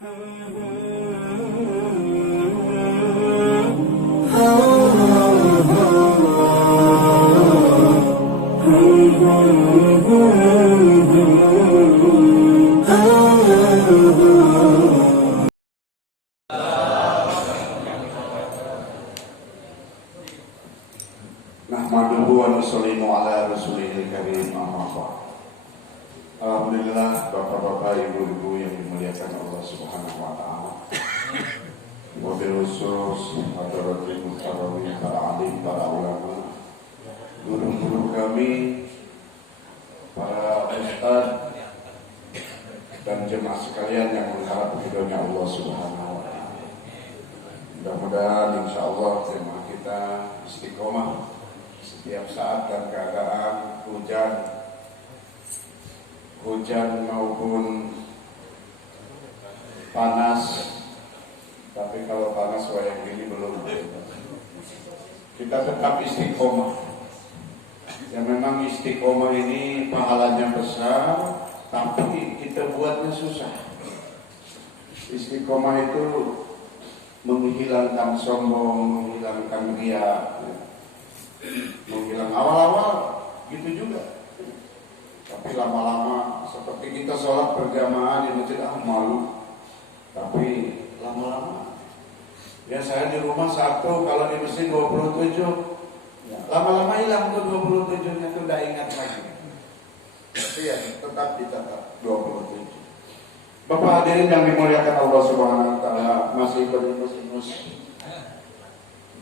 Nahmaduhu wa nusallimu ala rasulihil karim, amma ba'd. Alhamdulillah, bapak-bapak, ibu-ibu yang dimuliakan Allah Subhanahu wa taala. Wabil khusus hadirin muhtaromin, para alim, para ulama, guru-guru kami, para ustaz dan jemaah sekalian yang mengharap ridhonya Allah Subhanahu wa taala. Mudah-mudahan insyaallah jemaah kita istiqomah setiap saat dan keadaan, hujan maupun panas. Tapi kalau panas wayang gini belum, kita tetap istiqomah. Ya memang istiqomah ini pahalanya besar, tapi kita buatnya susah. Istiqomah itu menghilangkan sombong, menghilangkan riya, menghilang. Awal-awal gitu juga, tapi lama-lama seperti kita sholat berjamaah di masjid, malu. Tapi lama-lama, ya saya di rumah satu, kalau di masjid 27, lama-lama hilang tuh 27-nya tuh, udah ingat lagi. Tapi ya tetap dicatat 27. Bapak hadirin yang dimuliakan Allah Subhanahu wa taala, masih beringus-ingus.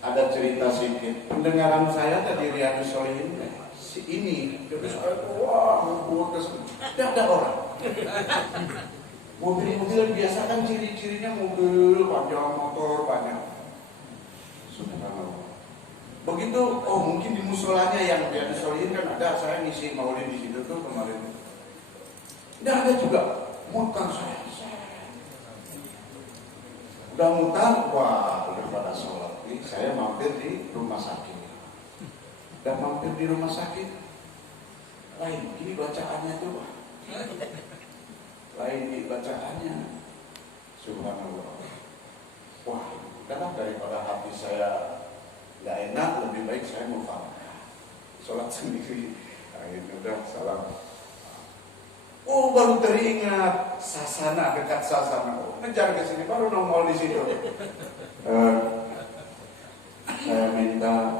Ada cerita sedikit. Pendengaran saya tadi Riyadhus Shalihin, si ini terus wah ngumpul tidak ada orang. Mobil-mobil biasa kan ciri-cirinya mobil panjang, motor banyak. Subhanallah. Begitu, oh mungkin di musolanya yang Riyadhus Shalihin kan ada, saya ngisi maulid di situ tuh kemarin. Tidak ada juga. Mutar saya. Udah mutar, wah udah pada sholat. Saya mampir di rumah sakit. Dan mampir di rumah sakit, lain ini bacaannya tuh, lain di bacaannya. Subhanallah. Wah, karena daripada hati saya nggak enak, lebih baik saya mufakat, sholat sendiri. Akhirnya udah salam. Oh, baru teringat sasana, dekat sasana. Oh, ngejar ke sini, baru nongol di situ. Saya minta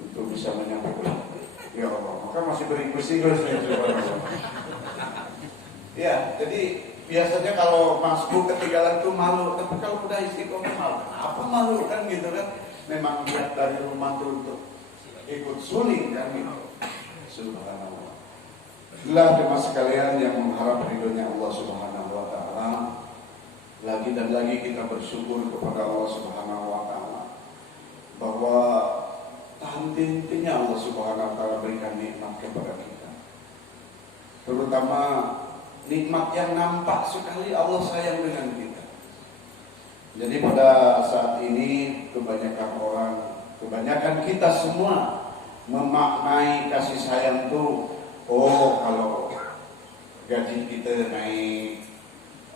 untuk bisa menyampaikan. Ya Allah, maka masih beringus-ingus nih. Ya, jadi biasanya kalau masbuk ketinggalan tuh malu, tapi kalau udah istiqomah malu. Apa malu kan gitu kan? Memang niat dari rumah tuh untuk ikut suling kan gitu. Subhanallah. Itulah jemaah sekalian yang mengharap ridhonya Allah Subhanahu wa taala. Lagi dan lagi kita bersyukur kepada Allah Subhanahu wa taala bahwa henti-hentinya Allah Subhanahu wa taala berikan nikmat kepada kita. Terutama nikmat yang nampak sekali, Allah sayang dengan kita. Jadi pada saat ini kebanyakan kita semua memaknai kasih sayang itu, oh kalau gaji kita naik,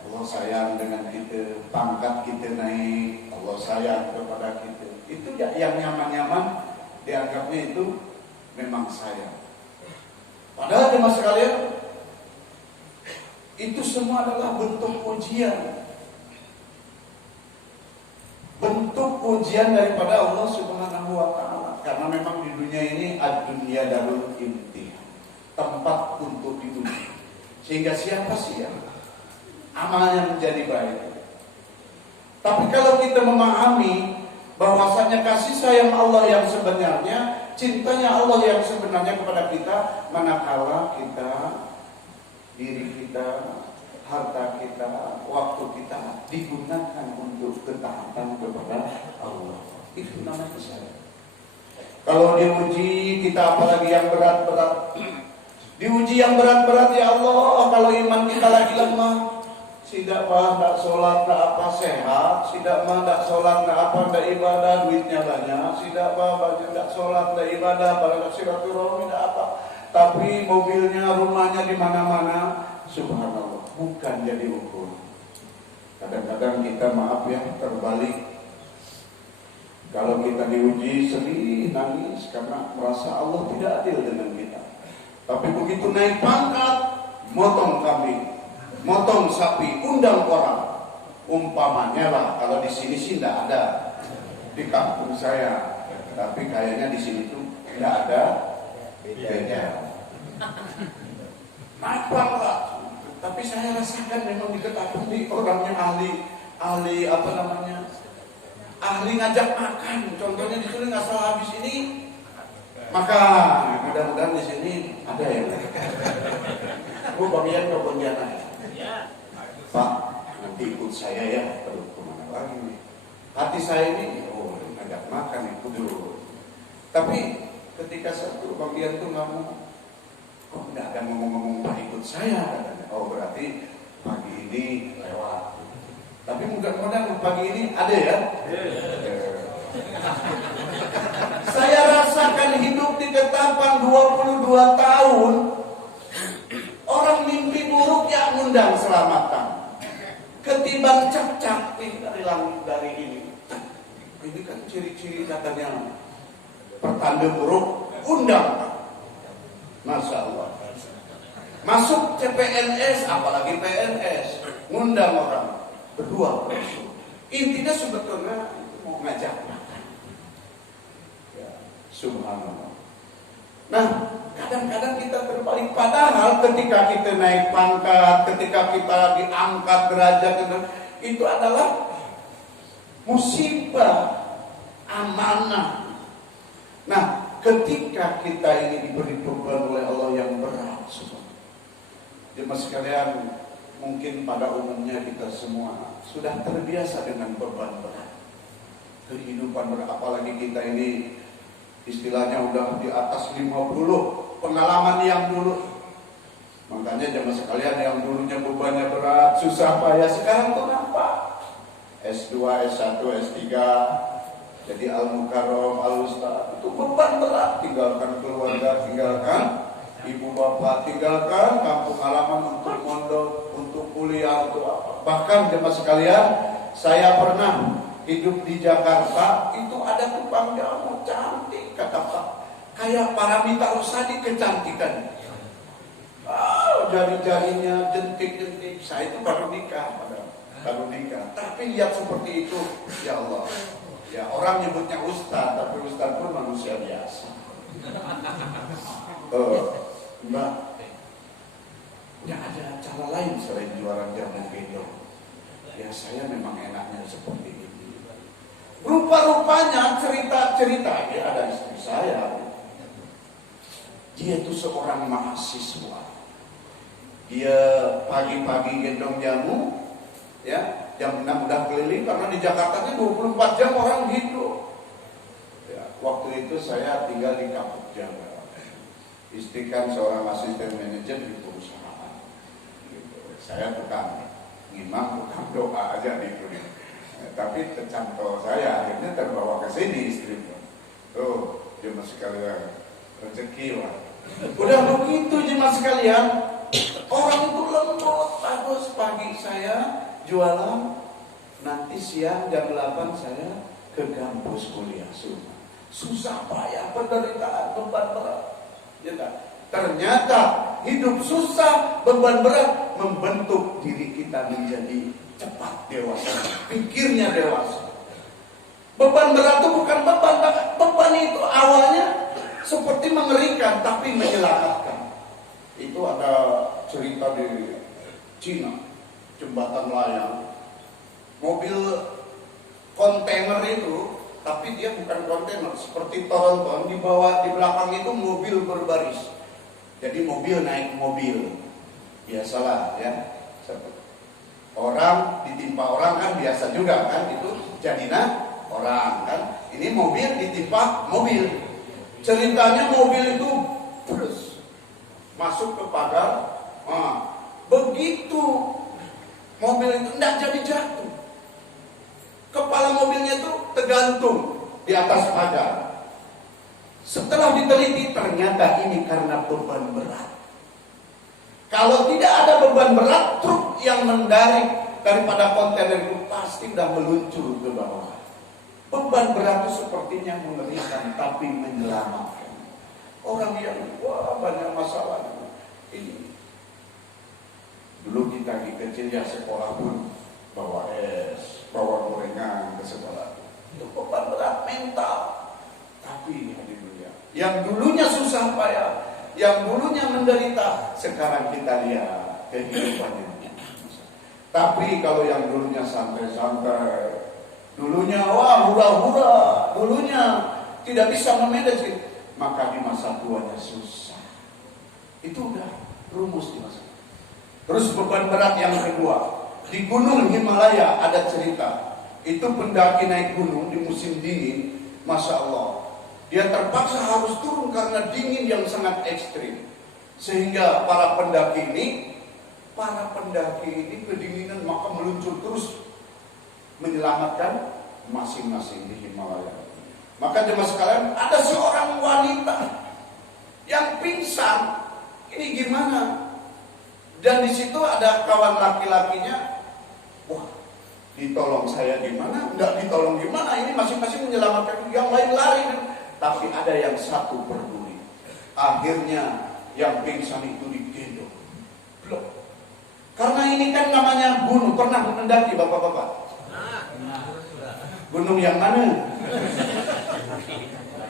Allah sayang dengan kita, pangkat kita naik, Allah sayang kepada kita. Itu yang nyaman-nyaman dianggapnya itu memang sayang. Padahal jemaah sekalian, itu semua adalah bentuk ujian. Bentuk ujian daripada Allah Subhanahu wa taala. Karena memang di dunia ini ad-dunya darul imtihan, tempat untuk diuji. Sehingga siapa sih yang amalnya menjadi baik? Tapi kalau kita memahami bahwasanya kasih sayang Allah yang sebenarnya, cintanya Allah yang sebenarnya kepada kita, manakala kita, diri kita, harta kita, waktu kita digunakan untuk ketaatan kepada Allah. Itu namanya sayang. Kalau diuji kita, apalagi yang berat-berat, diuji yang berat-berat, ya Allah, kalau iman kita lagi lemah, sidak mah tak sholat tak apa sehat, sidak mah tak sholat tak apa tak ibadah, duitnya banyak, sidak mah baca tak sholat tak ibadah, baca silaturahmi tak apa, tapi mobilnya, rumahnya di mana-mana, subhanallah, bukan jadi ukur. kita maaf ya terbalik. Kalau kita diuji sedih, nangis karena merasa Allah tidak adil dengan kita. Tapi begitu naik pangkat, motong kambing, motong sapi, undang orang. Umpamanya lah, kalau di sini sih tidak ada di kampung saya, tapi kayaknya di sini tuh tidak ada beda. Naik pangkat, tapi saya rasakan memang diketahui orangnya ahli apa namanya, ahli ngajak makan. Contohnya di sini nggak salah habis ini, maka mudah-mudahan di sini ada ya. Bu bagian ke Pontianak. Pak, nanti ikut saya ya. Terus kemana lagi nih? Hati saya ini, oh ngajak makan itu dulu. Tapi ketika satu bagian tuh nggak mau, kok nggak ada ngomong-ngomong Pak ikut saya katanya. Oh berarti pagi ini lewat. Tapi mudah-mudahan pagi ini ada ya. Saya rasakan hidup di Ketapang 22 tahun. Orang mimpi buruk yang ngundang selamatan. Ketimbang cap-cap dari langit dari ini. Ini kan ciri-ciri katanya pertanda buruk, undang. Masya Allah. Masuk CPNS, apalagi PNS, ngundang orang berdua. Intinya sebetulnya mau ngajak makan. Ya, subhanallah. Nah, kadang-kadang kita terbalik. Padahal ketika kita naik pangkat, ketika kita diangkat derajat, itu adalah musibah, amanah. Nah, ketika kita ini diberi beban oleh Allah yang berat, jemaah sekalian, mungkin pada umumnya kita semua sudah terbiasa dengan beban berat, kehidupan berat. Apalagi kita ini istilahnya udah di atas 50 pengalaman yang dulu. Makanya jemaah sekalian yang dulunya bebannya berat, susah payah, sekarang tuh nampak S2, S1, S3 jadi Al-Mukarram, Al-Ustaz. Itu beban berat, tinggalkan keluarga, tinggalkan ibu bapak, tinggalkan kampung halaman untuk mondok, untuk kuliah, untuk apa. Bahkan jemaah sekalian, saya pernah hidup di Jakarta, itu ada tukang jamu cantik kata Pak, kayak Paramita Rusadi kecantikan. Jari-jarinya jentik-jentik. Saya itu baru nikah, tapi lihat seperti itu, ya Allah. Ya orang nyebutnya ustaz, tapi ustaz pun manusia biasa. Mbak, ya ada cara lain selain jualan jamu gendong. Ya saya memang enaknya seperti ini. Rupa-rupanya cerita-cerita ya ada istri saya. Dia itu seorang mahasiswa. Dia pagi-pagi gendong jamu, ya jam 6 udah keliling karena di Jakarta itu 24 jam orang hidup. Ya, waktu itu saya tinggal di Kapuk Jawa. Istri kan seorang asisten manajer di perusahaan. Gitu. Saya tukang ngimam, tukang doa aja gitu. Tapi tercantol saya akhirnya terbawa ke sini istrinya. Tuh, jemaah sekalian, rezeki lah. Udah begitu jemaah sekalian, orang itu lembut, bagus. Pagi saya jualan, nanti siang jam 8 saya ke kampus kuliah. Susah payah, penderitaan, beban berat. Ya, ternyata hidup susah, beban berat membentuk diri kita menjadi cepat dewasa, pikirnya dewasa. Beban berat itu bukan beban, beban itu awalnya seperti mengerikan tapi menyelamatkan. Itu ada cerita di Cina, jembatan layang, mobil kontainer itu, tapi dia bukan kontainer, seperti Toronton, di bawah, di belakang itu mobil berbaris. Jadi mobil naik mobil, biasalah ya. Orang ditimpa orang kan biasa juga kan, itu jadinya orang kan. Ini mobil ditimpa mobil. Ceritanya mobil itu terus masuk ke pagar. Nah, begitu mobil itu tidak jadi jatuh, kepala mobilnya itu tergantung di atas pagar. Setelah diteliti ternyata ini karena beban berat. Kalau tidak ada beban berat, truk yang mendarik daripada kontainer itu pasti udah meluncur ke bawah. Beban berat itu sepertinya mengerikan tapi menyelamatkan. Orang yang wah banyak masalah ini. Dulu kita di kecil ya sekolah pun bawa es, bawa gorengan ke sekolah. Itu beban berat mental. Tapi hadirin, yang dulunya susah payah, yang dulunya menderita, sekarang kita lihat kehidupannya. Tapi kalau yang dulunya santai-santai, dulunya wah hura-hura, dulunya tidak bisa memanage, maka di masa tuanya susah. Itu udah rumus di masa. Terus beban berat yang kedua, di Gunung Himalaya ada cerita. Itu pendaki naik gunung di musim dingin, Masya Allah. Dia terpaksa harus turun karena dingin yang sangat ekstrim. Sehingga para pendaki ini kedinginan maka meluncur terus menyelamatkan masing-masing di Himalaya. Maka jemaah sekalian, ada seorang wanita yang pingsan. Ini gimana? Dan di situ ada kawan laki-lakinya. Wah, ditolong saya gimana? Enggak ditolong gimana? Ini masing-masing menyelamatkan, yang lain lari. Tapi ada yang satu peduli. Akhirnya yang pingsan itu digendong. Blok. Karena ini kan namanya gunung. Pernah mendaki bapak-bapak? Gunung yang mana?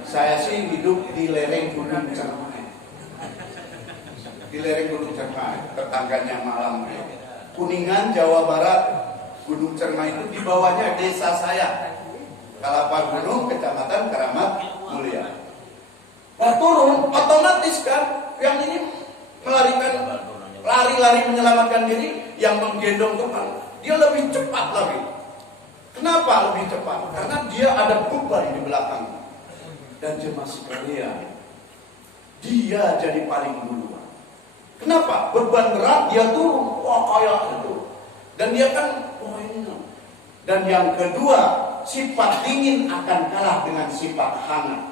Saya sih hidup di lereng Gunung Cermai. Di lereng Gunung Cermai, tetangganya Malang. Kuningan, Jawa Barat. Gunung Cermai itu di bawahnya desa saya. Kelapa Gunung, Kecamatan Keramat Mulia. Nah turun, otomatis kan yang ini melarikan, lari-lari menyelamatkan diri, yang menggendong teman dia lebih cepat lari. Kenapa lebih cepat? Karena dia ada beban di belakang. Dan jemaah sekalian, dia jadi paling duluan. Kenapa? Beban berat dia turun, wah kayak itu. Dan dia kan, wah ini. Dan yang kedua, sifat dingin akan kalah dengan sifat hangat.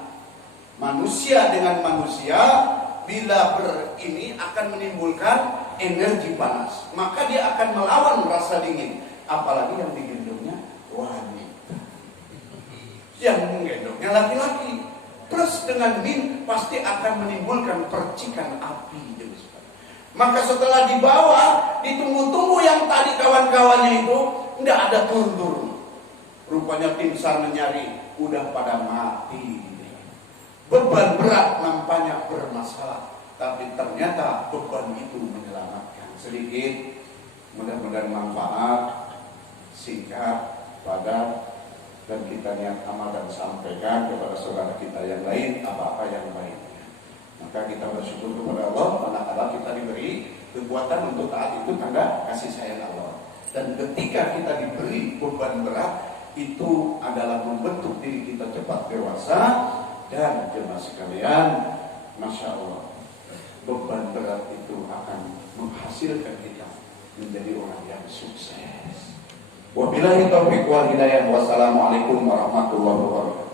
Manusia dengan manusia bila ini akan menimbulkan energi panas, maka dia akan melawan rasa dingin. Apalagi yang digendongnya wanita, yang menggendongnya laki-laki. Plus dengan min pasti akan menimbulkan percikan api. Maka setelah dibawa, ditunggu-tunggu yang tadi kawan-kawannya itu tidak ada turun-turun. Rupanya tim SAR menyari, udah pada mati. Beban berat nampaknya bermasalah, tapi ternyata beban itu menyelamatkan. Sedikit, mudah-mudahan manfaat, singkat, padat, dan kita niat amal dan sampaikan kepada saudara kita yang lain apa-apa yang baik. Maka kita bersyukur kepada Allah, manakala kita diberi kekuatan untuk taat, itu tanda kasih sayang Allah. Dan ketika kita diberi beban berat, itu adalah membentuk diri kita cepat dewasa. Dan jemaah sekalian, Masya Allah, beban berat itu akan menghasilkan kita menjadi orang yang sukses. Wabillahi taufiq wal hidayah. Wassalamualaikum warahmatullahi wabarakatuh.